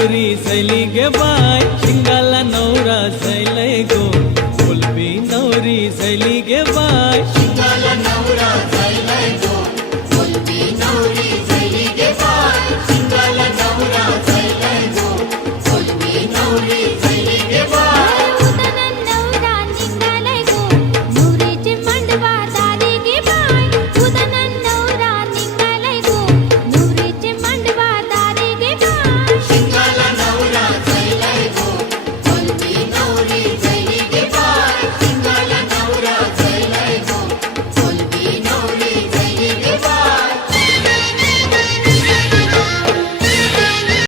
नवरी सैली गे बाय शिंगाला नवरा सैलय गो बोलबी नवरी सैली गे बाय